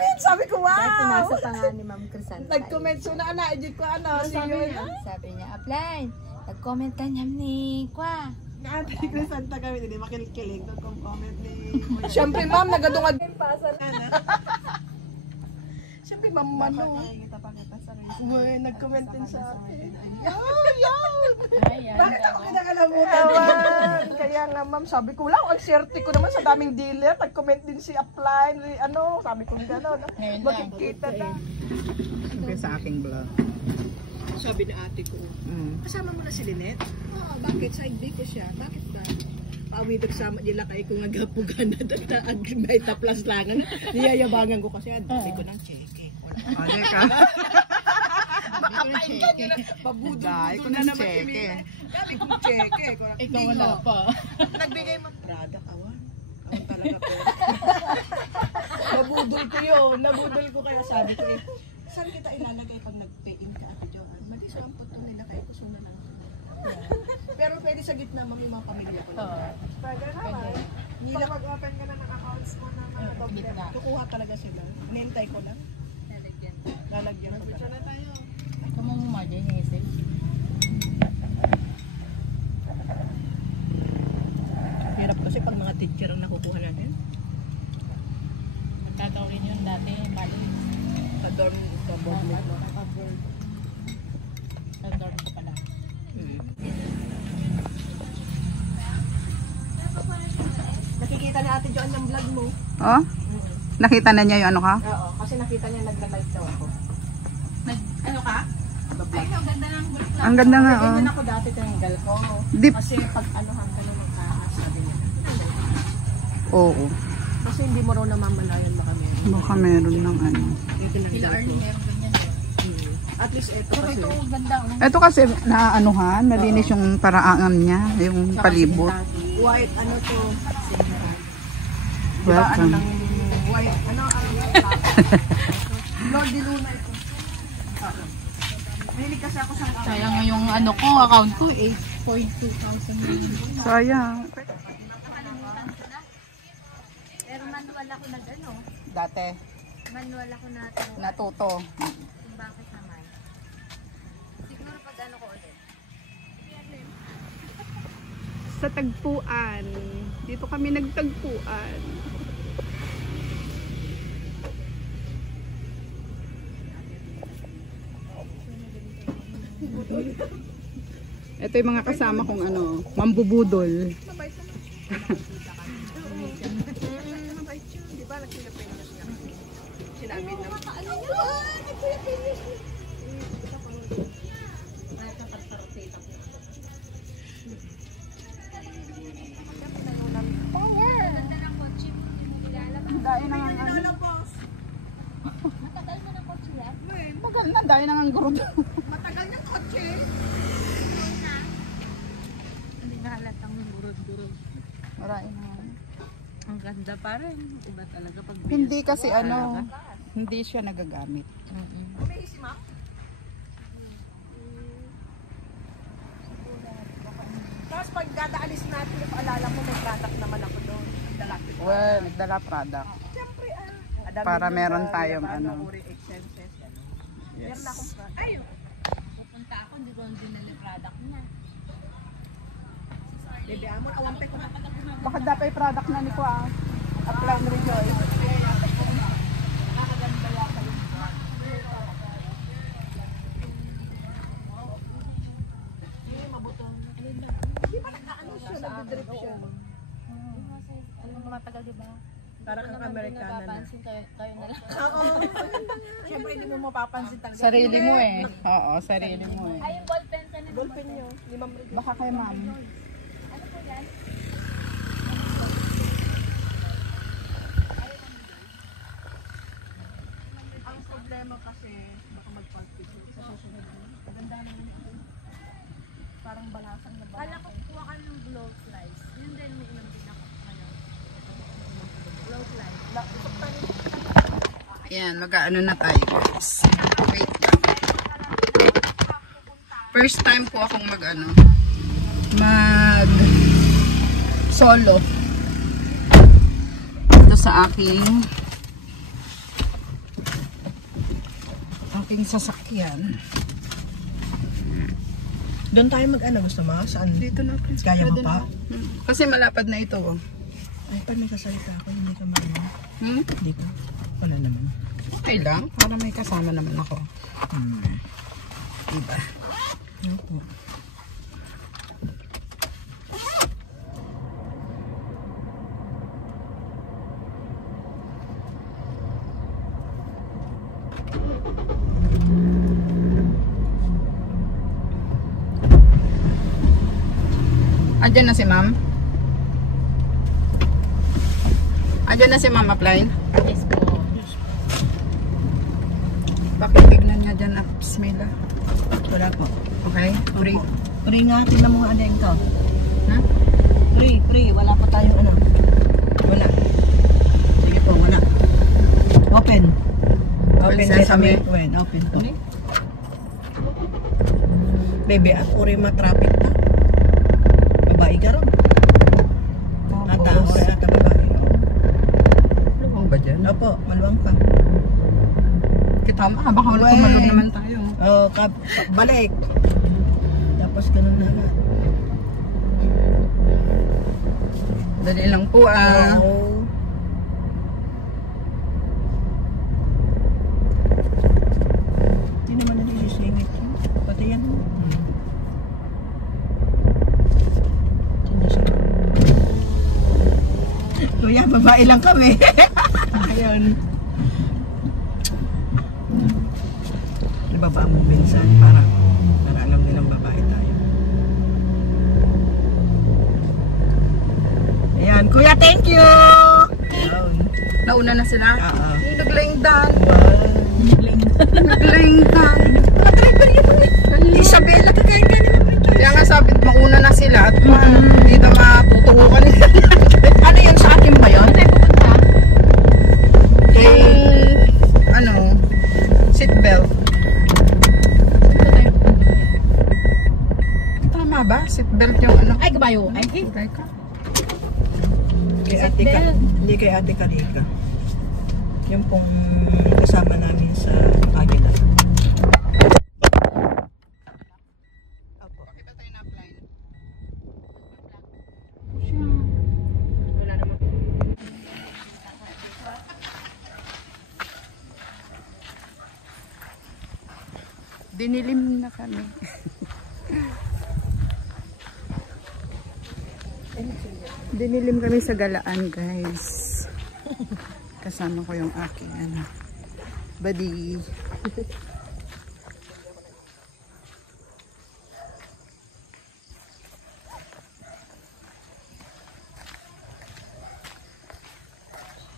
comment. Sabi ko, wow. Dahil pinasa pa nga ni Ma'am Crisanta. Nag-comment suna na. Edit ko ano. Sabi niya, apply. Nag-comment ka niya ni Kwa. Ate Crisanta kami. Hindi makikilig. Nag-comment ni... Siyempre ma'am, nagadungad. Siyempre ma'am, ano. Uy, nag-comment din sa akin. Bakit ako kinakalamutan? Kaya nga ma'am, sabi ko lang, ang swerte ko naman sa daming dealer. Nag-comment din si Apply, ano, sabi ko gano'n. Makikita na. Siyempre sa aking vlog. Sabi na ate ko, kasama mo na si Lynette? Oo, bakit? Side day ko siya. Bakit ba? Pawitag sama nila kay kung agapugan na may taplas lang. Niyayabangan ko kasi sabi ko ng cheque. Ano ka? Makapaingan nyo na. Pabuday ko na naman cheque. Sabi kong cheque. Ikaw wala pa. Nagbigay mo. Product, awan. Awan talaga po. Nabudol ko yun. Nabudol ko kayo. Sabi ko eh, saan kita ilalagay pag nag-pay-in ka, Ate Joanne? Mag-isampot to nila kaya ko suna lang. Pero pwede sa gitna mo yung mga pamilya ko lang. Pwede naman. Pag mag-open ka na ng accounts mo na mga doble. Kukuha talaga sila. Nintay ko lang. Lalagyan ko lang. Na tayo. Ito mo umagay yung message. Hirap kasi pag mga teacher ang nakukuha natin. Magkagawin yun dati, bali. Sa-dorm ka board mo. Sa-dorm ka pala. Nakikita ni Ate Joanne yung vlog mo. Oh? Nakita na niya yung ano ka? Oo, kasi nakita niya nagla-live daw ako. Ano ka? Ay, ang ganda ng group lang. Ang ganda nga, oh. Ganyan ako dati tinanggal ko. Deep. Kasi pag anuhan ka na magkakas, sabi niya. Oo. Kasi hindi mo raw namamalayan baka meron. Baka meron ng ano. Sila Arnie, meron ganyan. At least ito Pero kasi. ito, ganda. Ito kasi naaanuhan, malinis yung paraan niya, yung palibot. White, ano to? Welcome. White, ano? Lord de Luna ito. Mahilig kasi ako sa Sayang yung ano ko, account ko, 8.2,000. Sayang. Pero manual ako na gano'n. Dati, Manual ako na natuto. kung bakit naman. Siguro pag ano ko ulit. Sa tagpuan. Dito kami nagtagpuan. Ito yung mga kasama kong ano, mambubudol. sinabi na. Ganda ng kotse mo, hindi mo nilalabas. Dahil na nga ano. Matagal mo ng kotse yan? Tagal na, dahil na nga group. Matagal ng kotse. Hindi na halatang durog-durog. Maraming na. Ang ganda pa rin. Iba talaga pag Hindi kasi ano, hindi siya nagagamit. May isi ma'am? Tapos pag dadaalis natin, paalala mo may product naman ako doon. Dalapit. Well, nagdala product. Siyempre Para meron tayong ano. Uri expenses. Yes. Meron akong product. Ay, pupunta ako, hindi ko dinali product niya. Bebe, amon, awante ko na. Baka dapat yung product na ni ko apply mo rin Joy. Nakakaganda yata yung hindi mabutong. Hindi ba nag-ano siya? Nag-drip siya. Ano matagal diba? Para kang Amerikana na. Napapansin kayo na lang. Oo. Siyempre hindi mo mapapansin talaga. Sarili mo eh. Oo, sarili mo eh. Ay, yung ballpen ka na. Ballpen nyo. Ni Ma'am Rigo. Baka kay ma'am. Ano po yan? Ang problema kasi baka mag-palpitate sa susunod. Maganda naman yun. Parang balasang na Kala ko kuha ka ng glow flies. Yun din may inom din ako. Ano? Glow flies. Ayan, mag-ano na tayo guys. Wait lang. First time po akong mag-ano. Solo. Ito sa aking aking sasakyan. Doon tayo mag-ano, gusto mo? Saan? Dito na. Kaya mo Pwede pa? na. Kasi malapad na ito. Oh. Ay, pag nagsasalita ako, hindi ka marunong. Hmm? Hindi ko. Wala naman. Okay lang. Para may kasama naman ako. Diba? Opo. Andyan na si ma'am? Andyan na si ma'am apply? Yes po. Bakit tignan niya dyan apps Mila? Wala po. Okay? Free? Free nga, tingnan mo nga din ka. Ha? Free. Wala pa tayong ano. Wala. Sige po, wala. Open. Open Sesame. sesame. When, open po. Baby, at uri ma-traffic na. Babae ka ron. Ata, uri ata babae. Luwang ba dyan? Opo, maluwang pa. Kita mo, baka wala Wait. kumalog naman tayo. Oh, balik. Tapos ganun na nga. Dali lang po ah. Oo. Hindi naman nalisisingit yun. Pati yan. Kuya, babae lang kami. Ayun. Ibaba mo minsan para alam nilang babae tayo. Ayan, kuya, thank you! Ayun. Nauna na sila. Oo. Naglingdan. Wow. Naglingdan. Isabela, kakain ka naman. Kaya nga sabi, mauna na sila at hindi na matutukan nila. Ano yan, sa akin ba yun? Yung, ano, seatbelt. Tama ba? Seatbelt yung ano? Ay, kabayo. Ay, Teka. Kay ate ka, hindi kay ate Karika. Yung pong kasama namin sa Agila. Bakit ba tayo na-apply? Wala naman. Dinilim na kami. Dinilim kami sa galaan, guys. Kasama ko yung aking ano, buddy.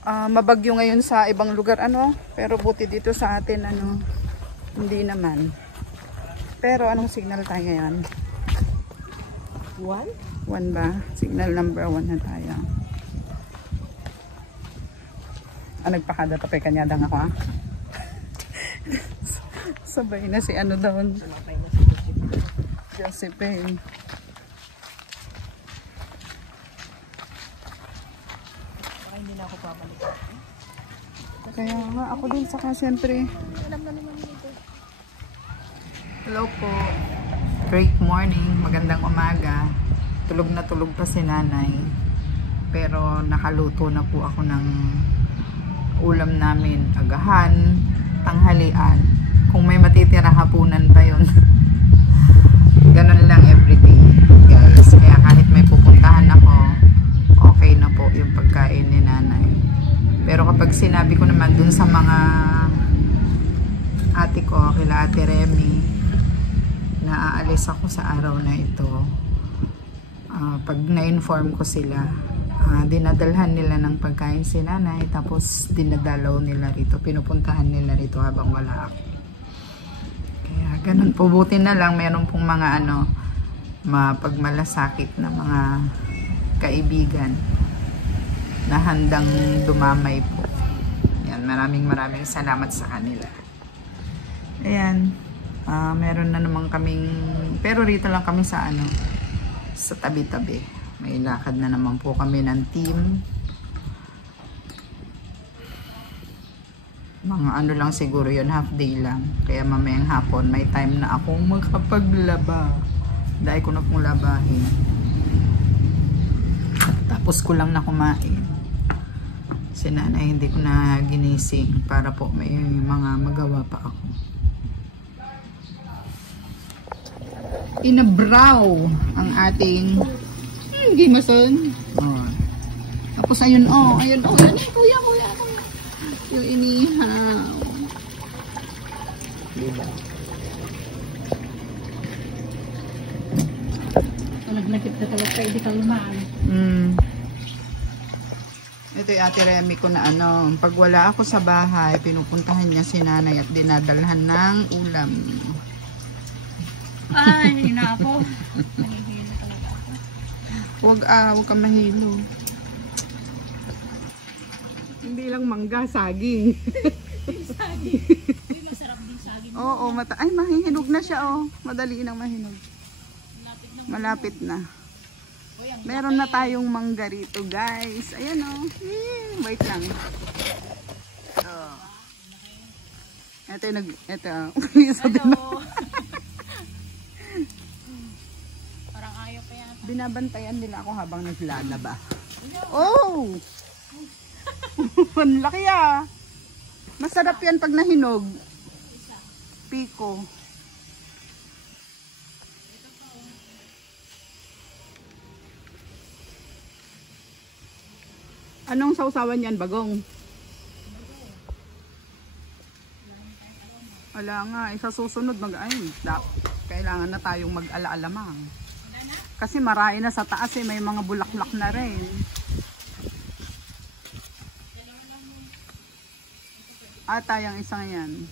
Mabagyo ngayon sa ibang lugar ano, pero buti dito sa atin ano, hindi naman. Pero anong signal tayo ngayon? 1 ba? Signal number 1 na tayo. Nagpakada tapay kanyadang ako Sabay na si ano doon. Josephine. Hindi na ako papalik. Kaya nga ako din saka syempre. Hello po. Great morning, magandang umaga. Tulog na tulog pa si nanay. Pero nakaluto na po ako ng ulam namin. Agahan, tanghalian. Kung may matitira hapunan pa yun. Ganun lang everyday, guys. Kaya kahit may pupuntahan ako, okay na po yung pagkain ni nanay. Pero kapag sinabi ko naman dun sa mga ate ko, kila ate Remy, na aalis ako sa araw na ito, pag na-inform ko sila, dinadalhan nila ng pagkain si nanay, tapos dinadalaw nila rito, pinupuntahan nila rito habang wala ako. Kaya ganun po, buti na lang meron pong mga ano, mapagmalasakit na mga kaibigan na handang dumamay po. Yan, maraming salamat sa kanila. Ayan, meron na naman kaming, pero rito lang kami sa ano, sa tabi-tabi. May lakad na naman po kami ng team. Mga ano lang siguro yun, half day lang. Kaya mamayang hapon, may time na akong magkapaglaba. Dahil ko na pong labahin. Tapos ko lang na kumain. Si nanay hindi ko na ginising para po may mga magawa pa ako. Inabraw ang ating gimason. Oh. Tapos ayun ayun yun kuya. Yung inihaw. Diba? Nagnakit na talaga kayo, di ka lumaan. Ito yung ate Remy ko na ano, pag wala ako sa bahay, pinupuntahan niya si nanay at dinadalhan ng ulam. Ay, hindi na ako. Nahihilo talaga ako. Huwag kang mahilo. Hindi lang mangga, saging. Saging. Uy, masarap din saging. Oo, ay mahihinog na siya Madali nang mahinog. Malapit na. Meron na tayong mangga rito, guys. Ayan wait lang. Ito yung Hello. Parang ayaw pa yan. binabantayan nila ako habang naglalaba. Oh! Ang laki Masarap yan pag nahinog. Piko. Anong sausawan yan, bagong? Wala nga, isa susunod kailangan na tayong mag-ala-alamang. Kasi marami na sa taas may mga bulaklak na rin. Tayang isang yan.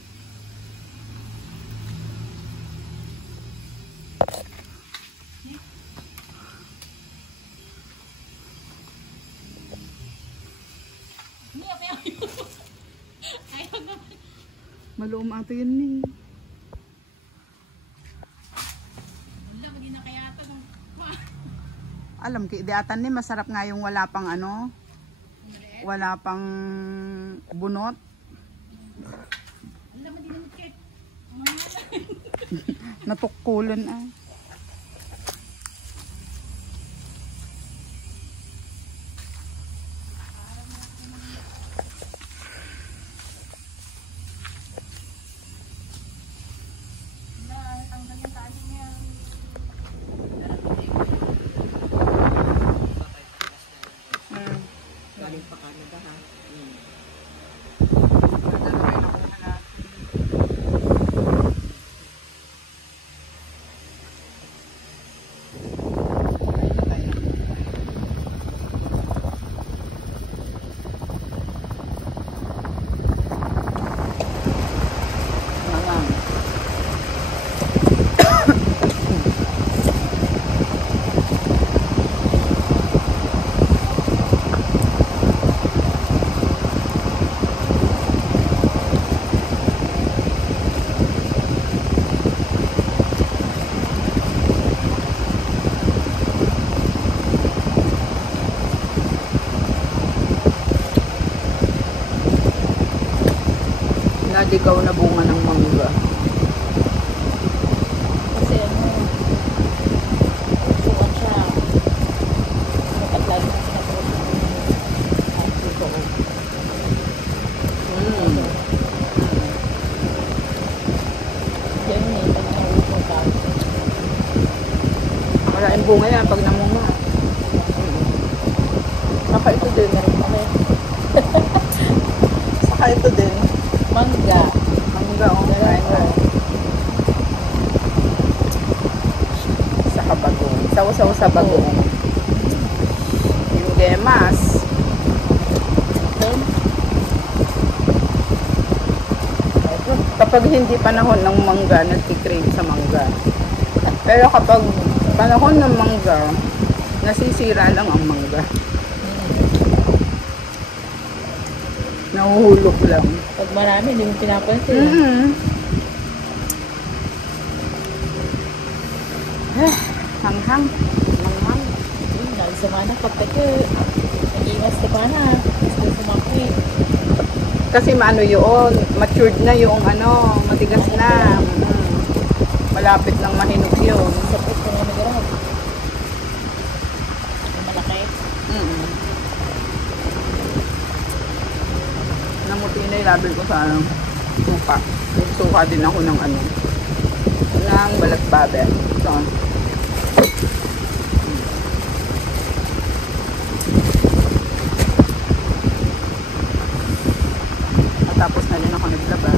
Maluom ato yun Alam ki, diatan ni masarap nga yung wala pang wala pang bunot. Natukulan Galing pa Canada ha. Nadigaw na bunga ng mangga. Kasi sukat siya. Sukat lagi na sinapos. At dito Diyan pag naupo ka. Maraming bunga yan pag namunga. Saka ito din. Saka ito din. Mangga. Mangga Saka bagong. Saw-saw sa bagong. Yung gemas. Kapag hindi panahon ng mangga, nagkikrave sa mangga. Pero kapag panahon ng mangga, nasisira lang ang mangga. Nahuhulog lang. Pag marami, hindi mo pinapansin. Hanghang. Hanghang. Dahil sa mana, kapag nag-iwas ka pa na. Gusto sumakit. Kasi maano yun, matured na yung ano, matigas na. Malapit nang mahinog yun. Sapit ko na nag-grab. Malaki. Namuti na yung label ko sa ano, suka. Suka din ako ng ano, ng balat-babe. Ito. Tapos na din ako naglaba.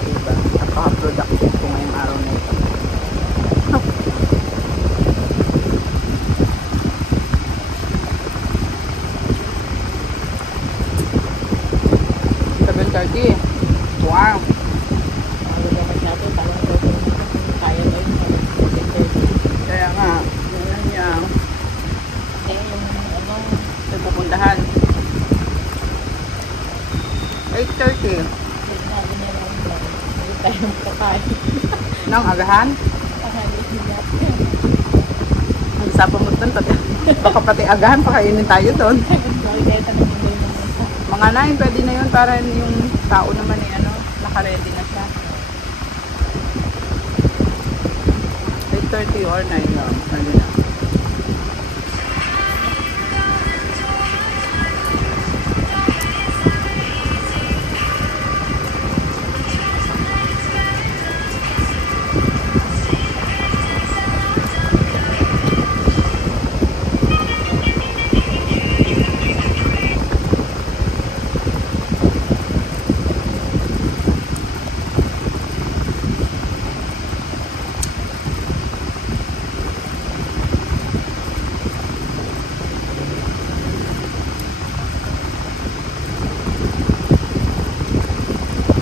Diba? Napaka-productive ko ngayong araw na ito. 7:30. Wow. Ang gamit natin, parang kaya ba yun? Kaya nga, yun niya. Eh, yung ano, Nagpupuntahan. 8:30. sinabi niya lang ba, hindi tayo makakain. Nang agahan? Pakalit nila. Ang sapa mo doon. Baka pati agahan, pakainin tayo doon. Sorry, kaya tanongin mo yung mga Mga 9, pwede na yun para yung tao naman eh, ano, naka-ready na siya. 8:30 or 9 lang. Pwede na.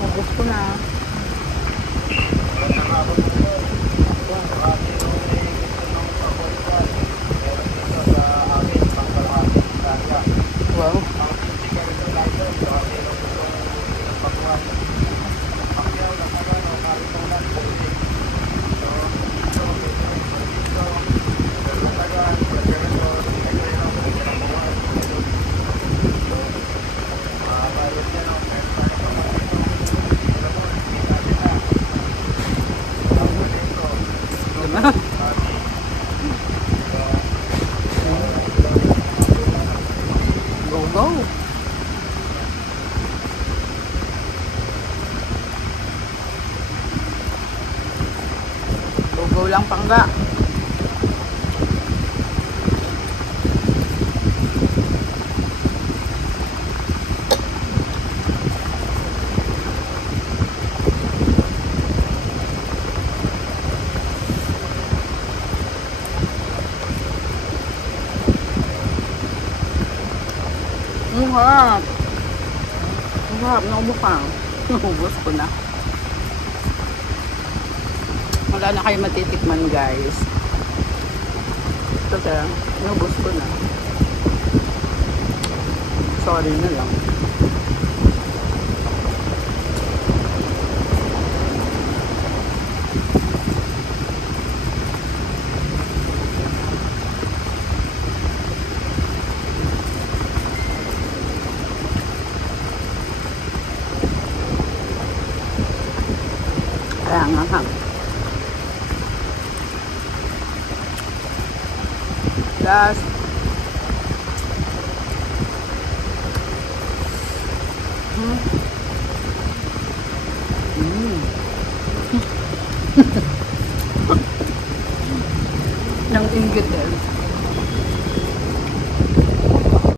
Ubus ko na. Wow. Diba? Go, go. Go, go lang pangga. Ang harap. Ang harap. Naubos ka. Naubos ko na. Wala na kayo matitikman, guys. Kasi, naubos ko na. Sorry na lang. Kaya nga ha. Last. Nang inggit eh.